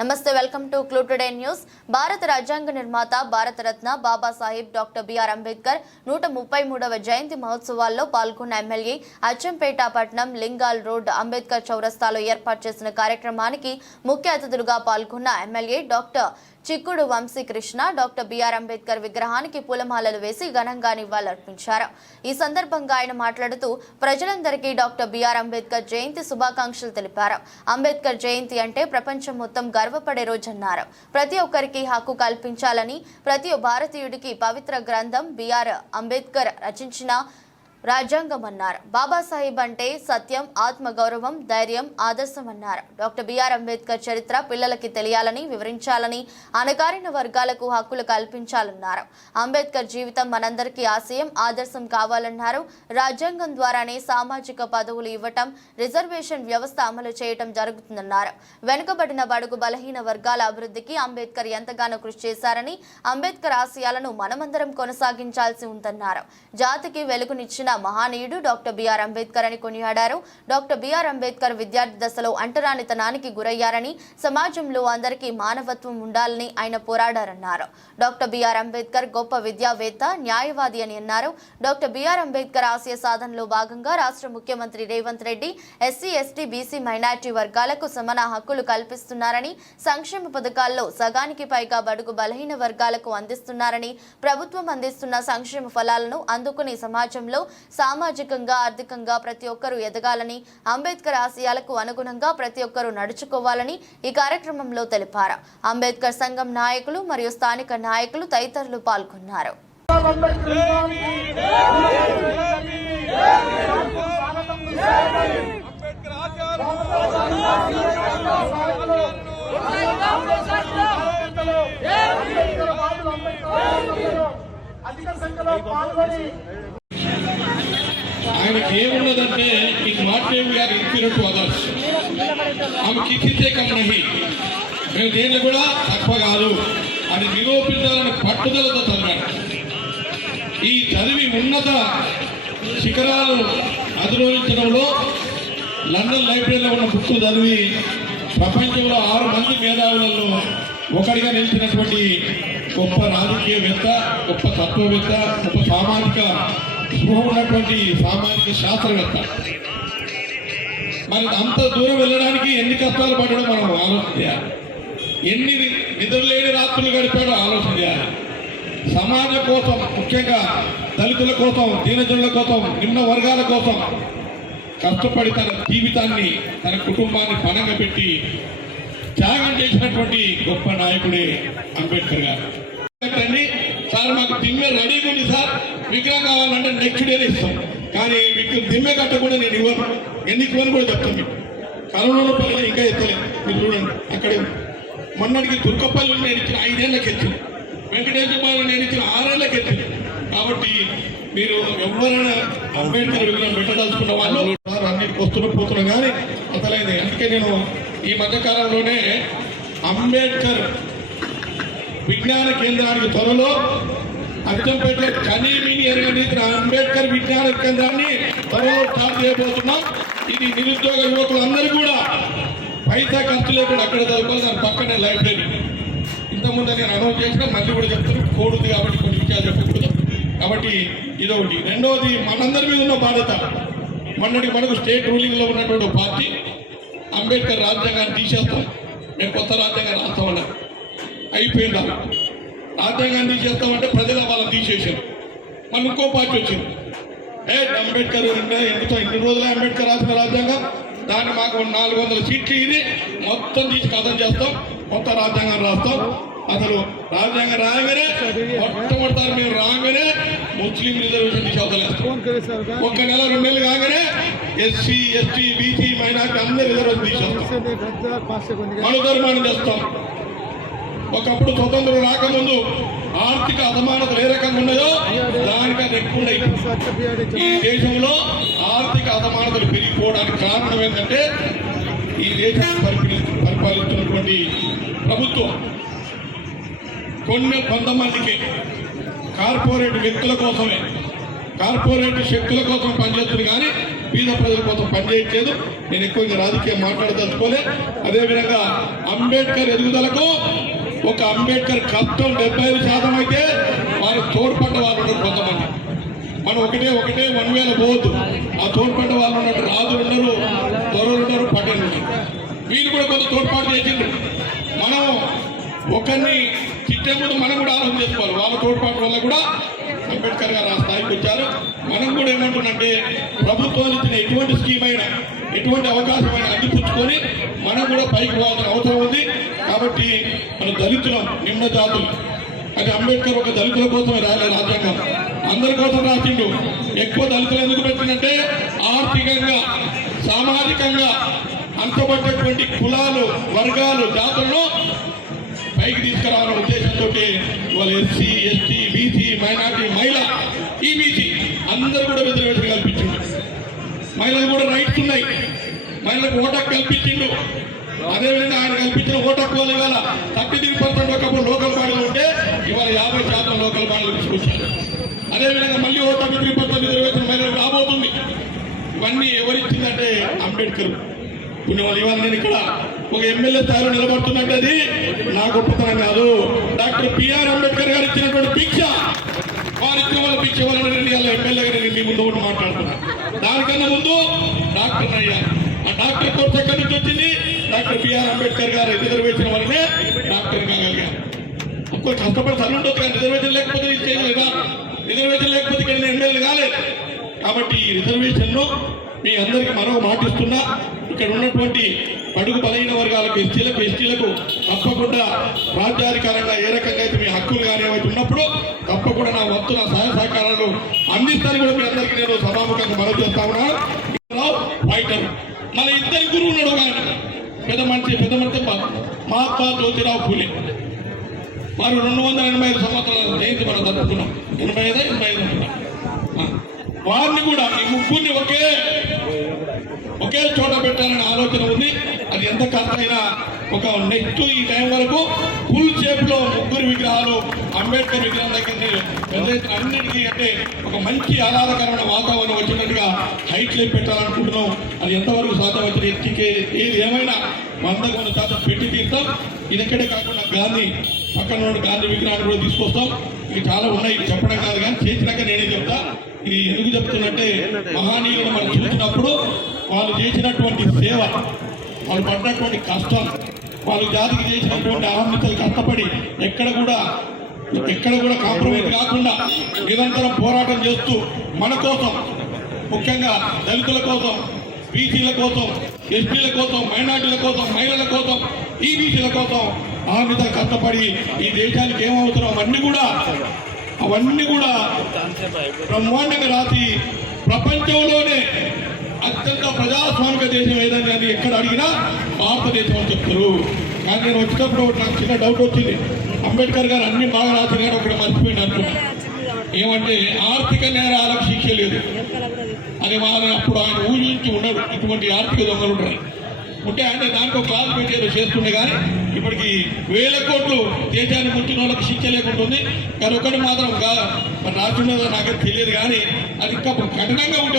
నమస్తే welcome to clue today news. భారత రాజ్యాంగ నిర్మాత Bharat Ratna Babasaheb doctor B R Ambedkar నూట ముప్పై మూడవ జయంతి మహోత్సవాల్లో పాల్గొన్న ఎమ్మెల్యే అచ్చంపేట పట్నం లింగాల్ రోడ్ అంబేద్కర్ చౌరస్తాలో ఏర్పాటు చేసిన కార్యక్రమానికి ముఖ్య అతిథులుగా పాల్గొన్న ఎమ్మెల్యే డాక్టర్ చిక్కుడు వంశీకృష్ణ డాక్టర్ బిఆర్ అంబేద్కర్ విగ్రహానికి పూలమాలలు వేసి ఘనంగా నివాళులర్పించారు. ఈ సందర్భంగా ఆయన మాట్లాడుతూ ప్రజలందరికీ డాక్టర్ బిఆర్ అంబేద్కర్ జయంతి శుభాకాంక్షలు తెలిపారు. అంబేద్కర్ జయంతి అంటే ప్రపంచం మొత్తం గర్వపడే రోజన్నారు. ప్రతి ఒక్కరికి హక్కు కల్పించాలని ప్రతి భారతీయుడికి పవిత్ర గ్రంథం బిఆర్ అంబేద్కర్ రచించిన రాజ్యాంగం అన్నారు బాబాసాహెబ్ అంటే సత్యం ఆత్మగౌరవం ధైర్యం ఆదర్శం అన్నారు డాక్టర్ బిఆర్ అంబేద్కర్ చరిత్ర పిల్లలకి తెలియాలని వివరించాలని అణగారిన వర్గాలకు హక్కులు కల్పించాలన్నారు. అంబేద్కర్ జీవితం మనందరికీ ఆశయం ఆదర్శం కావాలన్నారు. రాజ్యాంగం ద్వారానే సామాజిక పదవులు ఇవ్వటం రిజర్వేషన్ వ్యవస్థ అమలు చేయటం జరుగుతుందన్నారు. వెనుకబడిన బడుగు బలహీన వర్గాల అభివృద్ధికి అంబేద్కర్ ఎంతగానో కృషి చేశారని అంబేద్కర్ ఆశయాలను మనమందరం కొనసాగించాల్సి ఉందన్నారు. జాతికి వెలుగునిచ్చిన మహానీయుడు డాక్టర్ బిఆర్ అంబేద్కర్ అని కొనియాడారు. డాక్టర్ బిఆర్ అంబేద్కర్ విద్యార్థి దశలో అంటరానితనానికి గురయ్యారని సమాజంలో అందరికీ మానవత్వం ఉండాలని ఆయన పోరాడారన్నారు. డాక్టర్ బిఆర్ అంబేద్కర్ గొప్ప విద్యావేత్త న్యాయవాది అని అన్నారు. డాక్టర్ బిఆర్ అంబేద్కర్ ఆశయ సాధనలో భాగంగా రాష్ట్ర ముఖ్యమంత్రి Revanth Reddy SC ST BC minority వర్గాలకు సమాన హక్కులు కల్పిస్తున్నారని సంక్షేమ పథకాల్లో సగానికి పైగా బడుగు బలహీన వర్గాలకు అందిస్తున్నారని ప్రభుత్వం అందిస్తున్న సంక్షేమ ఫలాలను అందుకుని సమాజంలో సామాజికంగా ఆర్థికంగా ప్రతి ఒక్కరూ ఎదగాలని అంబేద్కర్ ఆశయాలకు అనుగుణంగా ప్రతి ఒక్కరూ నడుచుకోవాలని ఈ కార్యక్రమంలో తెలిపారు. అంబేద్కర్ సంఘం నాయకులు మరియు స్థానిక నాయకులు తదితరులు పాల్గొన్నారు. అధిక సంఖ్యలో పాల్గొని ఆయనకి ఏమున్నదంటే ఈ మార్టేవి గారు ఇన్ఫీరియర్ టు అదర్స్ ఆమె కిచ్చితే కమ్మహి మేము దేన్ని కూడా తక్కువ కాదు అని నిరూపించాలని పట్టుదలతో చదివాడు ఈ చదివి ఉన్నత శిఖరాలు అధిరోహించడంలో లండన్ లైబ్రరీలో ఉన్న బుక్ చదివి ప్రపంచంలో ఆరు మంది మేధావులలో ఒకటిగా నిలిచినటువంటి గొప్ప రాజకీయవేత్త గొప్ప తత్వవేత్త గొప్ప సామాజిక ఉన్నటువంటి సామాజిక శాస్త్రవేత్త. మరి అంత దూరం వెళ్ళడానికి ఎన్ని కష్టాలు పడడం మనం ఆలోచన చేయాలి. ఎన్ని నిద్రలేని రాత్రులు గడిపాడో ఆలోచన చేయాలి. సమాజం కోసం ముఖ్యంగా దళితుల కోసం దీనజనుల కోసం నిమ్న వర్గాల కోసం కష్టపడి తన జీవితాన్ని తన కుటుంబాన్ని పణంగా పెట్టి త్యాగం చేసినటువంటి గొప్ప నాయకుడే అంబేద్కర్ గారు అండి, సార్ మాకు దిమ్మె రెడీగా ఉంది సార్ విగ్రహం కావాలంటే నెక్స్ట్ డేనే ఇస్తాం కానీ మీకు దిమ్మె కట్టకుండా నేను ఇవ్వను. ఎందుకు ఇవ్వను కూడా చెప్తాను మీకు. కరోనాలో పల్లె ఇంకా ఎత్తలేదు. మీరు చూడండి అక్కడే మొన్నటికి దుర్గపల్లి నేను ఇచ్చిన ఐదేళ్ళకి ఎత్తుంది వెంకటేశ్వర బాబు నేను ఇచ్చిన ఆరేళ్ళకి ఎత్తుంది కాబట్టి మీరు ఎవరైనా అంబేద్కర్ విగ్రహం పెట్టదలుచుకున్న వాళ్ళు అన్నిటికి వస్తున్నా పోతున్నా. కానీ అసలైంది అందుకే నేను ఈ మధ్యకాలంలోనే అంబేద్కర్ విజ్ఞాన కేంద్రానికి త్వరలో అచ్చంపేటలో కనీమిని ఎరగని అంబేద్కర్ విజ్ఞాన కేంద్రాన్ని త్వరలో స్టార్ట్ చేయబోతున్నాం. ఇది నిరుద్యోగ యువకులందరూ కూడా పైసా ఖర్చు లేకుండా అక్కడ చదువుకోవాలి దాని పక్కనే లైబ్రరీ. ఇంతకుముందు నేను అనౌన్స్ చేసిన మళ్ళీ కూడా చెప్తాను కోడుంది కాబట్టి కొన్ని విషయాలు చెప్పకూడదు. కాబట్టి ఇదొకటి రెండవది మనందరి మీద ఉన్న బాధ్యత. మొన్నటి మనకు స్టేట్ రూలింగ్లో ఉన్నటువంటి పార్టీ అంబేద్కర్ రాజ్యాంగాన్ని తీసేస్తాం. మేము కొత్త రాజ్యాంగం రాస్తామన్నారు. అయిపోయింది. రాజ్యాంగాన్ని తీసేస్తామంటే ప్రజల వాళ్ళని తీసేసారు మన ఇంకో పార్టీ వచ్చింది. ఏ అంబేద్కర్ ఎందుతో ఇన్ని రోజులు అంబేద్కర్ రాసిన రాజ్యాంగం? దాన్ని మాకు నాలుగు వందల సీట్లు ఇది మొత్తం తీసి కథం చేస్తాం. కొత్త రాజ్యాంగం రాస్తాం. అసలు రాజ్యాంగం రాగానే మొట్టమొదటిసారి మేము రాగానే ముస్లిం రిజర్వేషన్ తీసి అవతలేస్తాం ఒక నెల రెండు నెలలు కాగానే ఎస్సీ ఎస్టీ బీసీ మైనార్టీ అందరి రిజర్వేషన్ తీసేస్తాం మనుధర్మాన్ని చేస్తాం. ఒకప్పుడు స్వతంత్రం రాకముందు ఆర్థిక అసమానతలు ఏ రకంగా ఉన్నాయో దానికన్నా ఎక్కువ ఈ దేశంలో ఆర్థిక అసమానతలు పెరిగిపోవడానికి కారణం ఏంటంటే ఈ దేశాన్ని పరిపాలి- పరిపాలిస్తున్నటువంటి ప్రభుత్వం. కొన్ని కొంతమందికి కార్పొరేట్ వ్యక్తుల కోసమే కార్పొరేట్ శక్తుల కోసం పనిచేస్తుంది కానీ పేద ప్రజల కోసం పనిచేయట్లేదు. నేను ఎక్కువ రాజకీయం మాట్లాడదలుచుకోలే. అదేవిధంగా అంబేద్కర్ ఎదుగుదలకు ఒక అంబేద్కర్ కష్టం డెబ్బై ఐదు శాతం అయితే వారు తోడ్పడ్డ వాళ్ళు ఉన్నారు కొంతమంది. మనం ఒకటే ఒకటే వన్ వేల పోవద్దు. ఆ తోడ్పడ్డ వాళ్ళు ఉన్నట్టు రాజు ఉన్నారు దొరలు ఉన్నారు పటేలు ఉన్నారు వీళ్ళు కూడా కొంత తోడ్పాటు చేసిండ్రు. మనం ఒకరిని తిట్టే ముందు మనం కూడా ఆలోచన చేసుకోవాలి. వాళ్ళ తోడ్పాటు వల్ల కూడా అంబేద్కర్ గారు ఆ స్థాయికి వచ్చారు. మనం కూడా ఏమంటున్నంటే ప్రభుత్వం ఇచ్చిన ఎటువంటి స్కీమ్ అయినా ఎటువంటి అవకాశం అయినా అందిపుచ్చుకొని మనం కూడా పైకి పోవాల్సిన అవసరం ఉంది. కాబట్టి మన దళితులం నిమ్న జాతులు అది అంబేద్కర్ ఒక దళితుల కోసమే రాలేదు రాజ్యాంగం. అందరి కోసం రాసిండు. ఎక్కువ దళితులు ఎందుకు పెట్టిందంటే ఆర్థికంగా సామాజికంగా అంతపడ్డటువంటి కులాలు వర్గాలు జాతులను పైకి తీసుకురావాలనే ఉద్దేశంతో వాళ్ళు ఎస్సీ ఎస్టీ బీసీ మైనార్టీ మహిళ ఈబీసీ అందరూ కూడా రిజర్వేషన్ కల్పించిండు. మహిళలు కూడా రైట్స్ ఉన్నాయి. మహిళలకు ఓటకు కల్పించిండు అదేవిధంగా ఆయన కల్పించిన ఓటకు వాళ్ళు ఇవాళ థర్టీ త్రీ పర్సెంట్ ఒకప్పుడు లోకల్ బాడీలు ఉంటే ఇవాళ యాభై శాతం లోకల్ బాడీలు తీసుకొచ్చారు. అదేవిధంగా మళ్ళీ ఓ థర్టీ త్రీ పర్సెంట్ రిజర్వేషన్ మహిళలకు రాబోతుంది. ఇవన్నీ ఎవరిచ్చిందంటే అంబేద్కర్. కొన్ని వాళ్ళు ఇవాళ నేను ఇక్కడ ఒక ఎమ్మెల్యే స్థాయిలో నిలబడుతున్నట్టు అది నా గొప్పతనం కాదు. డాక్టర్ పిఆర్ అంబేద్కర్ గారు ఇచ్చినటువంటి భిక్ష. వారు ఇచ్చిన వాళ్ళ భిక్ష వలన నేను ఇవాళ ఎమ్మెల్యేగా నేను మీ ముందు కూడా మాట్లాడుతున్నాను దానికన్నా ముందు డాక్టర్ అయ్యా. ఆ డాక్టర్ కోర్స్ ఎక్కడి నుంచి వచ్చింది? డాక్టర్ బిఆర్ అంబేద్కర్ గారు రిజర్వేషన్ వల్లనే డాక్టర్ కాగలిగారు. ఒక్కో కష్టపడి చదువు ఉండొచ్చు కానీ రిజర్వేషన్ లేకపోతే ఇది చేయలేదా? రిజర్వేషన్ లేకపోతే ఇక్కడ నేను ఎమ్మెల్యే కాలేదు కాబట్టి ఈ రిజర్వేషన్ మీ అందరికీ మరో మాటిస్తున్నా ఇక్కడ ఉన్నటువంటి పడుగు బలహీన వర్గాలకు ఎస్టీలకు ఎస్టీలకు తప్పకుండా రాజ్యాధికారంగా ఏ రకంగా అయితే మీ హక్కులు కానీ ఏవైతే ఉన్నప్పుడు తప్పకుండా నా వంతు నా సహాయ సహకారాలు అందిస్తాను కూడా మీ అందరికీ నేను సభాముఖంగా మనం చేస్తా ఉన్నాను ఫైటర్. మన ఇద్దరు గురువు ఉన్నాడు ఒక పెద్ద మనిషి పెద్ద మనిషి మహాత్మా జ్యోతిరావు పూలే. వారు రెండు వందల ఎనభై ఐదు సంవత్సరాల జయంతి మనం జరుపుకున్నాం. ఎనభై ఐదు ఎనభై ఐదు వారిని కూడా ఈ ముగ్గురిని ఒకే ఒకే చోట పెట్టాలనే ఆలోచన ఉంది. అది ఎంత ఒక నెక్స్ట్ ఈ టైం వరకు ఫుల్ షేప్లో ముగ్గురు విగ్రహాలు అంబేద్కర్ విగ్రహం దగ్గర పెద్ద ఎత్తున అన్నిటికీ అంటే ఒక మంచి ఆహ్లాదకరమైన వాతావరణం వచ్చినట్టుగా హైట్ లైట్ పెట్టాలనుకుంటున్నాం. అది ఎంతవరకు సాధ్యమవుతుంది? ఎత్తికే ఏది ఏమైనా వంద కొన్ని శాతం పెట్టి తీర్థం ఇది ఎక్కడే కాకుండా గాంధీ పక్కన ఉన్న గాంధీ విగ్రహాన్ని కూడా తీసుకొస్తాం. ఇవి చాలా ఉన్నాయి. చెప్పడం కాదు కానీ చేసినాక నేనే చెప్తా. ఇది ఎందుకు చెప్తున్నట్టే మహానీయులను మనం చూసినప్పుడు వాళ్ళు చేసినటువంటి సేవ వాళ్ళు పడినటువంటి కష్టం వాళ్ళు జాతికి చేసినటువంటి అహర్నితలు కష్టపడి ఎక్కడ కూడా ఎక్కడ కూడా కాంప్రమైజ్ కాకుండా నిరంతరం పోరాటం చేస్తూ మన కోసం ముఖ్యంగా దళితుల కోసం బీసీల కోసం ఎస్టీల కోసం మైనార్టీల కోసం మహిళల కోసం ఈబీసీల కోసం ఆమెత కష్టపడి ఈ దేశానికి ఏమవుతారో అవన్నీ కూడా అవన్నీ కూడా బ్రహ్మాండంగా రాసి ప్రపంచంలోనే అత్యంత ప్రజాస్వామిక దేశం ఏదని అని ఎక్కడ అడిగినా భారతదేశం అని చెప్తారు. కానీ నేను వచ్చేటప్పుడు నాకు చిన్న డౌట్ వచ్చింది. అంబేద్కర్ గారు అన్ని బాగా రాసిన కానీ ఒకటి మర్చిపోయింది అనుకున్నా ఏమంటే ఆర్థిక నేరాలకు శిక్ష లేదు. అది వారు అప్పుడు ఆయన ఊహించి ఉన్నాడు ఇటువంటి ఆర్థిక దొంగలు ఉంటారు ఉంటే ఆయన దాంట్లో క్లాస్ పెట్టేదో చేస్తుండే కానీ ఇప్పటికి వేల కోట్లు దేశాన్ని ముట్టిన వాళ్ళకి శిక్ష లేకుంటుంది కానీ ఒకటి మాత్రం గా- మరి రాసి తెలియదు కానీ అది ఇంకా కఠినంగా ఉంటుంది